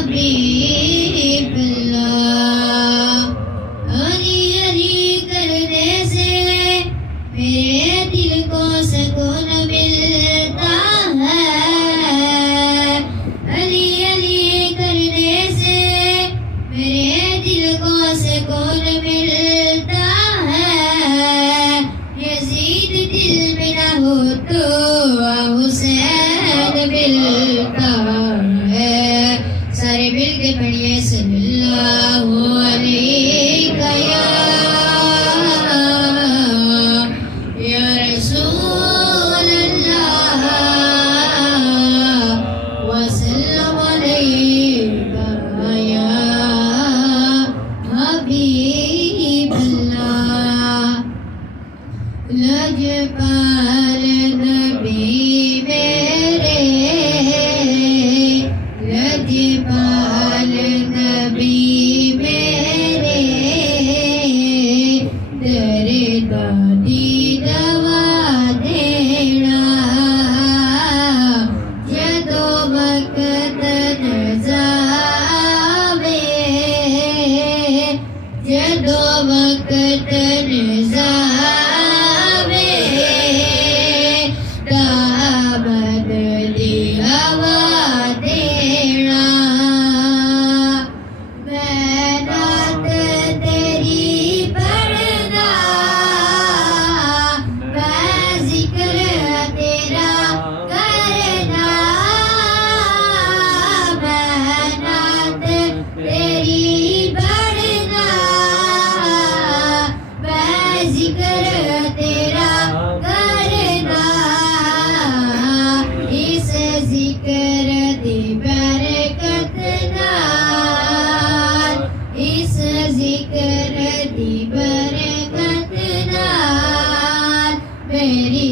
हबीबल्लाह। अली अली करने से मेरे दिल को सुकून मिलता है। अली अली करने से मेरे दिल को सुकून मिलता है। यजीद दिल में ना हो तो हुसैन मिलता है। सारे मिल के पढ़िए सल्लल्लाहु अलैका या रसूल अल्लाह वसल्लम अलैका या हबीब अल्लाह। लजपाल नबी मेरे, लजपाल नबी मेरे, तेरे दादी दवा देना। जदों वक्त नज़ावे, जदों वक्त नज़ावे, दामद दी हवा देना। मैं नात तेरी पढ़ना, मैं जिक्र तेरा करना। मैं नात तेरी पढ़ना, मैं जिक्र तेरा करना। इस जिक्र दी बरकत नाल, इस जिक्र दी बरकत नाल मेरी